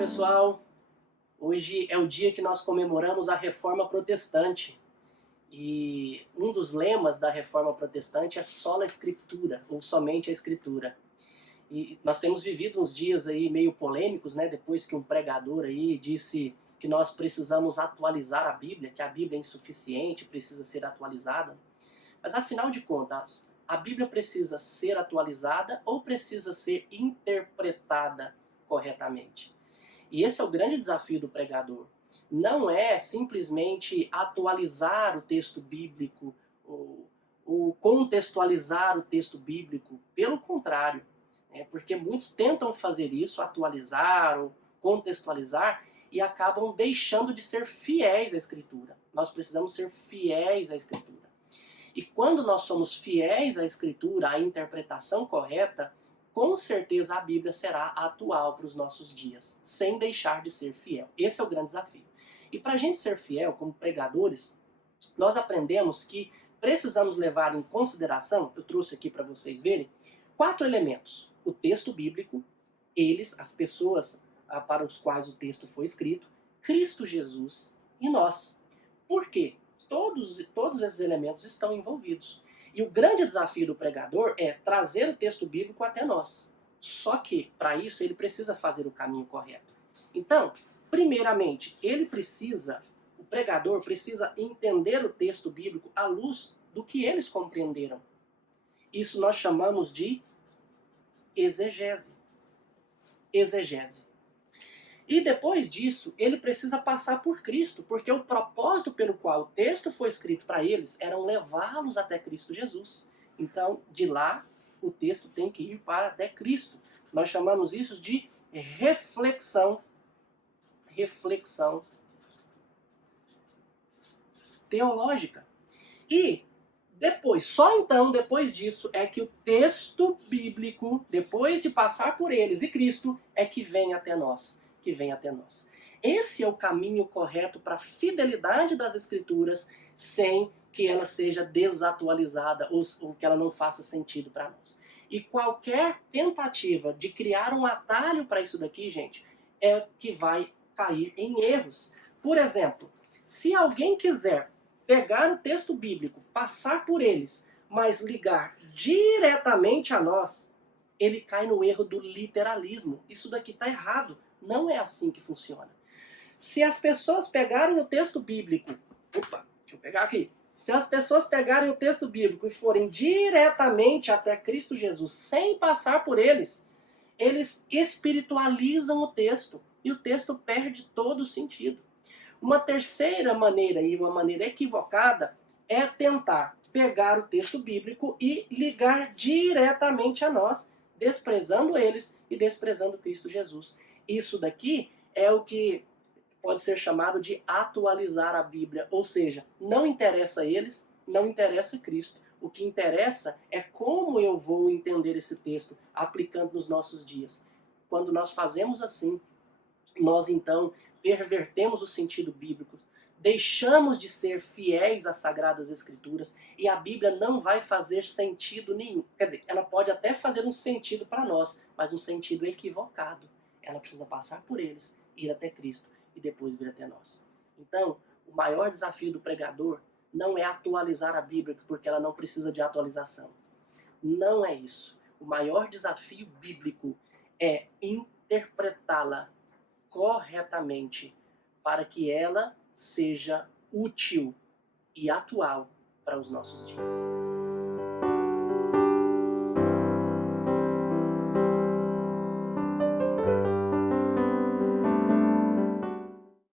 pessoal, hoje é o dia que nós comemoramos a Reforma Protestante e um dos lemas da Reforma Protestante é sola Escritura, ou somente a Escritura. E nós temos vivido uns dias aí meio polêmicos, né? Depois que um pregador aí disse que nós precisamos atualizar a Bíblia, que a Bíblia é insuficiente, precisa ser atualizada. Mas afinal de contas, a Bíblia precisa ser atualizada ou precisa ser interpretada corretamente? E esse é o grande desafio do pregador. Não é simplesmente atualizar o texto bíblico ou contextualizar o texto bíblico. Pelo contrário, porque muitos tentam fazer isso, atualizar ou contextualizar, e acabam deixando de ser fiéis à Escritura. Nós precisamos ser fiéis à Escritura. E quando nós somos fiéis à Escritura, à interpretação correta, com certeza a Bíblia será atual para os nossos dias, sem deixar de ser fiel. Esse é o grande desafio. E para a gente ser fiel, como pregadores, nós aprendemos que precisamos levar em consideração, eu trouxe aqui para vocês verem, 4 elementos. O texto bíblico, as pessoas para os quais o texto foi escrito, Cristo Jesus e nós. Por quê? Todos esses elementos estão envolvidos. E o grande desafio do pregador é trazer o texto bíblico até nós. Só que, para isso, ele precisa fazer o caminho correto. Então, primeiramente, o pregador precisa entender o texto bíblico à luz do que eles compreenderam. Isso nós chamamos de exegese. Exegese. E depois disso, ele precisa passar por Cristo, porque o propósito pelo qual o texto foi escrito para eles era levá-los até Cristo Jesus. Então, de lá, o texto tem que ir para até Cristo. Nós chamamos isso de reflexão. Reflexão teológica. E só então, depois disso, é que o texto bíblico, depois de passar por eles e Cristo, é que vem até nós. Esse é o caminho correto para a fidelidade das Escrituras, sem que ela seja desatualizada ou que ela não faça sentido para nós. E qualquer tentativa de criar um atalho para isso daqui, gente, é que vai cair em erros. Por exemplo, se alguém quiser pegar o texto bíblico, passar por eles, mas ligar diretamente a nós, ele cai no erro do literalismo. Isso daqui está errado. Não é assim que funciona. Se as pessoas pegarem o texto bíblico, deixa eu pegar aqui. Se as pessoas pegarem o texto bíblico e forem diretamente até Cristo Jesus, sem passar por eles espiritualizam o texto e o texto perde todo o sentido. Uma terceira maneira, e uma maneira equivocada, é tentar pegar o texto bíblico e ligar diretamente a nós, desprezando eles e desprezando Cristo Jesus. Isso daqui é o que pode ser chamado de atualizar a Bíblia, ou seja, não interessa a eles, não interessa a Cristo. O que interessa é como eu vou entender esse texto aplicando nos nossos dias. Quando nós fazemos assim, nós então pervertemos o sentido bíblico, deixamos de ser fiéis às Sagradas Escrituras e a Bíblia não vai fazer sentido nenhum. Quer dizer, ela pode até fazer um sentido para nós, mas um sentido equivocado. Ela precisa passar por eles, ir até Cristo e depois vir até nós. Então, o maior desafio do pregador não é atualizar a Bíblia, porque ela não precisa de atualização. Não é isso. O maior desafio bíblico é interpretá-la corretamente para que ela seja útil e atual para os nossos dias.